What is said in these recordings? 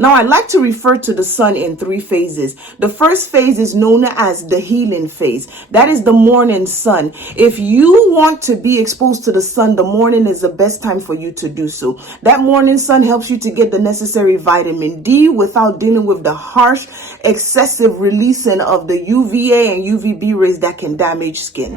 Now, I like to refer to the sun in three phases. The first phase is known as the healing phase. That is the morning sun. If you want to be exposed to the sun, the morning is the best time for you to do so. That morning sun helps you to get the necessary vitamin D without dealing with the harsh, excessive releasing of the UVA and UVB rays that can damage skin.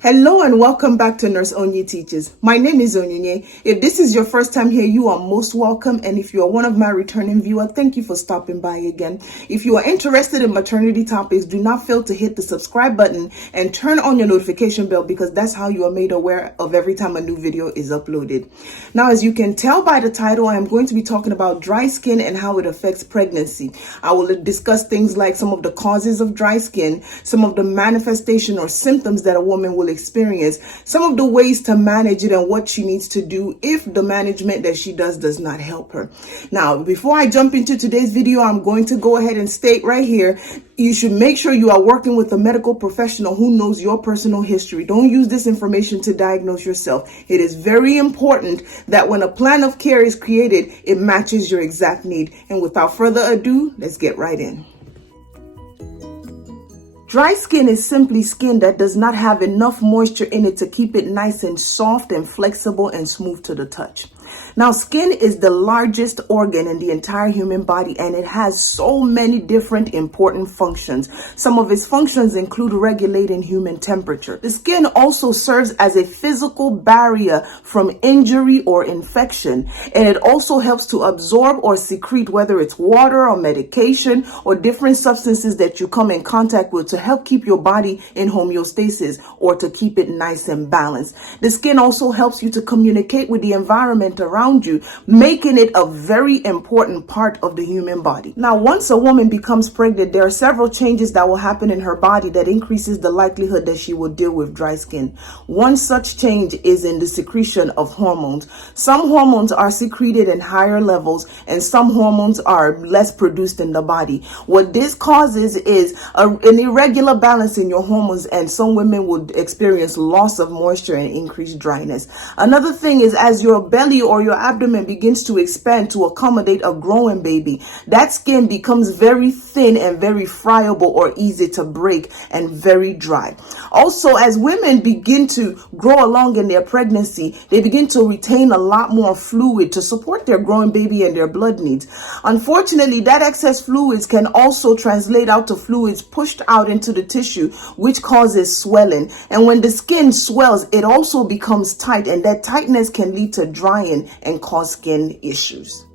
Hello and welcome back to Nurse Onyi Teaches. My name is Onyi. If this is your first time here, you are most welcome. And if you are one of my returning viewers, thank you for stopping by again. If you are interested in maternity topics, do not fail to hit the subscribe button and turn on your notification bell, because that's how you are made aware of every time a new video is uploaded. Now, as you can tell by the title, I am going to be talking about dry skin and how it affects pregnancy. I will discuss things like some of the causes of dry skin, some of the manifestation or symptoms that a woman will experience, some of the ways to manage it, and what she needs to do if the management that she does not help her. Now, before I jump into today's video, I'm going to go ahead and state right here, you should make sure you are working with a medical professional who knows your personal history. Don't use this information to diagnose yourself. It is very important that when a plan of care is created, it matches your exact need. And without further ado, let's get right in. Dry skin is simply skin that does not have enough moisture in it to keep it nice and soft and flexible and smooth to the touch. Now, skin is the largest organ in the entire human body, and it has so many different important functions. Some of its functions include regulating human temperature. The skin also serves as a physical barrier from injury or infection, and it also helps to absorb or secrete, whether it's water or medication or different substances that you come in contact with, to help keep your body in homeostasis or to keep it nice and balanced. The skin also helps you to communicate with the environment around you, making it a very important part of the human body. Now, once a woman becomes pregnant, there are several changes that will happen in her body that increases the likelihood that she will deal with dry skin. One such change is in the secretion of hormones. Some hormones are secreted in higher levels, and some hormones are less produced in the body. What this causes is an irregular balance in your hormones, and some women would experience loss of moisture and increased dryness. Another thing is, as your belly or your abdomen begins to expand to accommodate a growing baby, that skin becomes very thin and very friable or easy to break and very dry. Also, as women begin to grow along in their pregnancy, they begin to retain a lot more fluid to support their growing baby and their blood needs. Unfortunately, that excess fluids can also translate out to fluids pushed out into the tissue, which causes swelling. And when the skin swells, it also becomes tight, and that tightness can lead to drying and cause skin issues.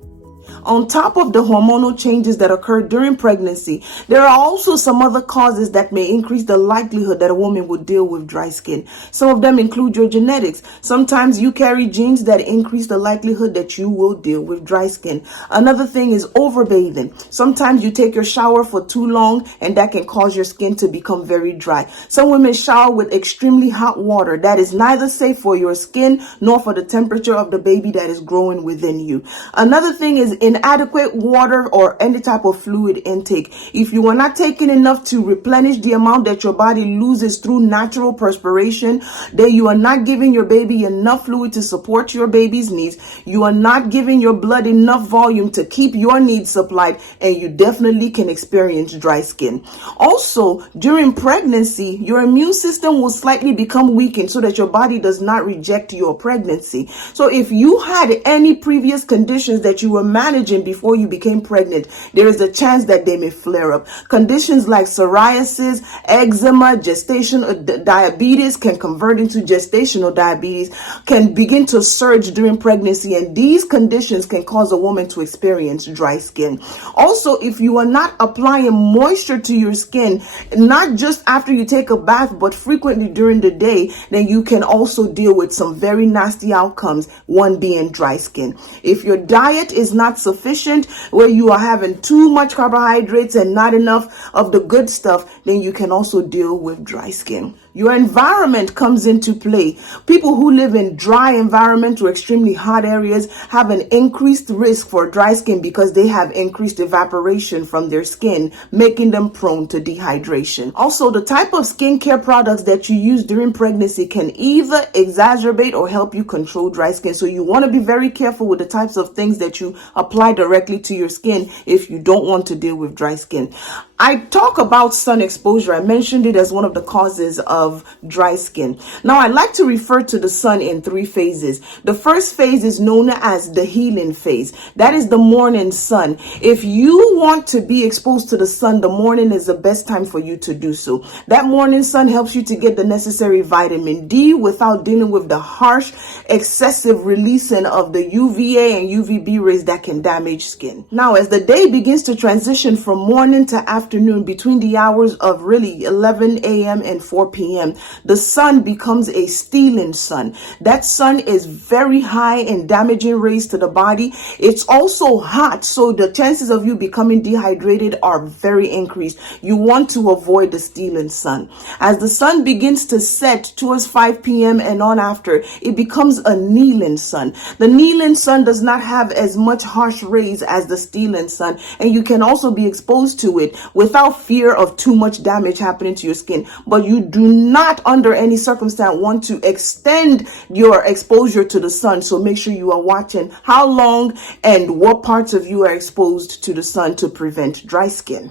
On top of the hormonal changes that occur during pregnancy, there are also some other causes that may increase the likelihood that a woman will deal with dry skin. Some of them include your genetics. Sometimes you carry genes that increase the likelihood that you will deal with dry skin. Another thing is overbathing. Sometimes you take your shower for too long, and that can cause your skin to become very dry. Some women shower with extremely hot water. That is neither safe for your skin nor for the temperature of the baby that is growing within you. Another thing is inadequate water or any type of fluid intake. If you are not taking enough to replenish the amount that your body loses through natural perspiration, then you are not giving your baby enough fluid to support your baby's needs. You are not giving your blood enough volume to keep your needs supplied, and you definitely can experience dry skin. Also, during pregnancy, your immune system will slightly become weakened so that your body does not reject your pregnancy. So if you had any previous conditions that you were managing before you became pregnant, there is a chance that they may flare up. Conditions like psoriasis, eczema, gestational diabetes can convert into gestational diabetes, can begin to surge during pregnancy, and these conditions can cause a woman to experience dry skin. Also, if you are not applying moisture to your skin, not just after you take a bath, but frequently during the day, then you can also deal with some very nasty outcomes, one being dry skin. If your diet is not sufficient, where you are having too much carbohydrates and not enough of the good stuff, then you can also deal with dry skin. Your environment comes into play. People who live in dry environments or extremely hot areas have an increased risk for dry skin because they have increased evaporation from their skin, making them prone to dehydration. Also, the type of skincare products that you use during pregnancy can either exacerbate or help you control dry skin. So you want to be very careful with the types of things that you apply directly to your skin if you don't want to deal with dry skin. I talk about sun exposure. I mentioned it as one of the causes of dry skin. Now, I like to refer to the sun in 3 phases. The first phase is known as the healing phase. That is the morning sun. If you want to be exposed to the sun, the morning is the best time for you to do so. That morning sun helps you to get the necessary vitamin D without dealing with the harsh, excessive releasing of the UVA and UVB rays that can damage skin. Now, as the day begins to transition from morning to afternoon, between the hours of really 11 a.m. and 4 p.m., the sun becomes a stealing sun. That sun is very high in damaging rays to the body. It's also hot, so the chances of you becoming dehydrated are very increased. You want to avoid the stealing sun. As the sun begins to set towards 5 p.m. and on after, it becomes a kneeling sun. The kneeling sun does not have as much harsh rays as the stealing sun, and you can also be exposed to it without fear of too much damage happening to your skin. But you do not under any circumstance want to extend your exposure to the sun. So make sure you are watching how long and what parts of you are exposed to the sun to prevent dry skin.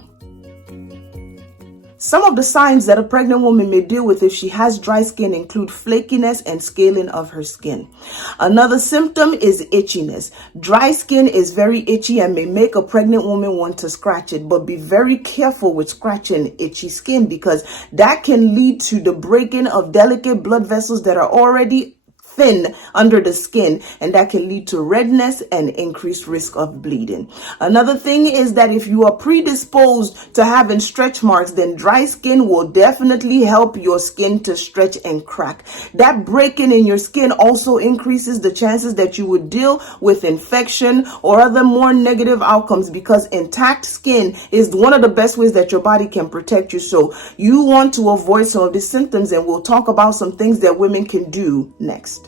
Some of the signs that a pregnant woman may deal with if she has dry skin include flakiness and scaling of her skin. Another symptom is itchiness. Dry skin is very itchy and may make a pregnant woman want to scratch it, but be very careful with scratching itchy skin because that can lead to the breaking of delicate blood vessels that are already thin under the skin, and that can lead to redness and increased risk of bleeding. Another thing is that if you are predisposed to having stretch marks, then dry skin will definitely help your skin to stretch and crack. That breaking in your skin also increases the chances that you would deal with infection or other more negative outcomes because intact skin is one of the best ways that your body can protect you. So you want to avoid some of these symptoms, and we'll talk about some things that women can do next.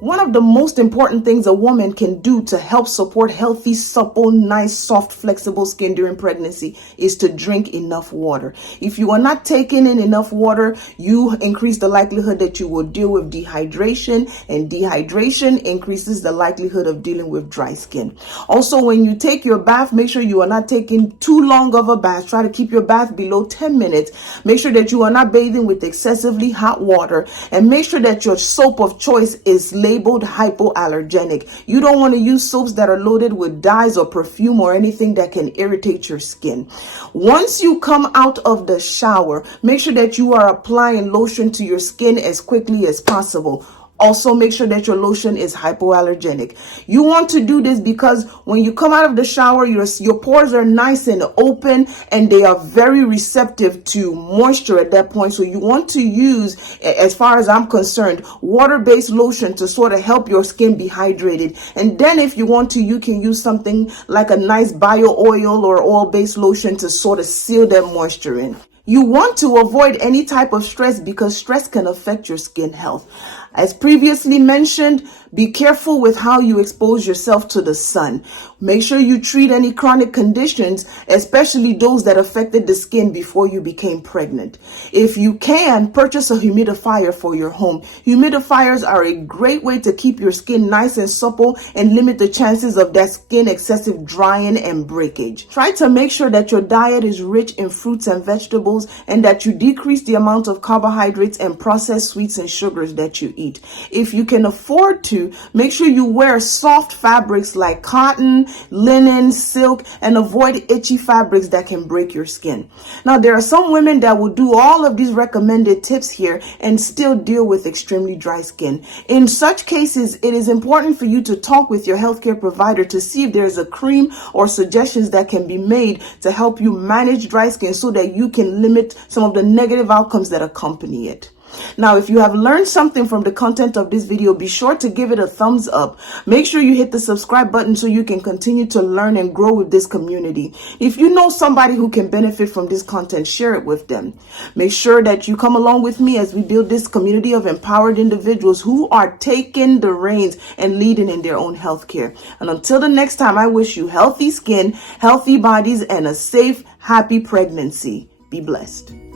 One of the most important things a woman can do to help support healthy, supple, nice, soft, flexible skin during pregnancy is to drink enough water. If you are not taking in enough water, you increase the likelihood that you will deal with dehydration, and dehydration increases the likelihood of dealing with dry skin. Also, when you take your bath, make sure you are not taking too long of a bath. Try to keep your bath below 10 minutes. Make sure that you are not bathing with excessively hot water, and make sure that your soap of choice is labeled hypoallergenic. You don't want to use soaps that are loaded with dyes or perfume or anything that can irritate your skin. Once you come out of the shower, make sure that you are applying lotion to your skin as quickly as possible. Also, make sure that your lotion is hypoallergenic. You want to do this because when you come out of the shower, your pores are nice and open and they are very receptive to moisture at that point. So you want to use, as far as I'm concerned, water-based lotion to sort of help your skin be hydrated. And then if you want to, you can use something like a nice bio oil or oil-based lotion to sort of seal that moisture in. You want to avoid any type of stress because stress can affect your skin health. As previously mentioned, be careful with how you expose yourself to the sun. Make sure you treat any chronic conditions, especially those that affected the skin before you became pregnant. If you can, purchase a humidifier for your home. Humidifiers are a great way to keep your skin nice and supple and limit the chances of that skin excessive drying and breakage. Try to make sure that your diet is rich in fruits and vegetables and that you decrease the amount of carbohydrates and processed sweets and sugars that you eat. If you can afford to, make sure you wear soft fabrics like cotton, linen, silk, and avoid itchy fabrics that can break your skin. Now, there are some women that will do all of these recommended tips here and still deal with extremely dry skin. In such cases, it is important for you to talk with your healthcare provider to see if there is a cream or suggestions that can be made to help you manage dry skin so that you can limit some of the negative outcomes that accompany it. Now, if you have learned something from the content of this video, be sure to give it a thumbs up. Make sure you hit the subscribe button so you can continue to learn and grow with this community. If you know somebody who can benefit from this content, share it with them. Make sure that you come along with me as we build this community of empowered individuals who are taking the reins and leading in their own healthcare. And until the next time, I wish you healthy skin, healthy bodies, and a safe, happy pregnancy. Be blessed.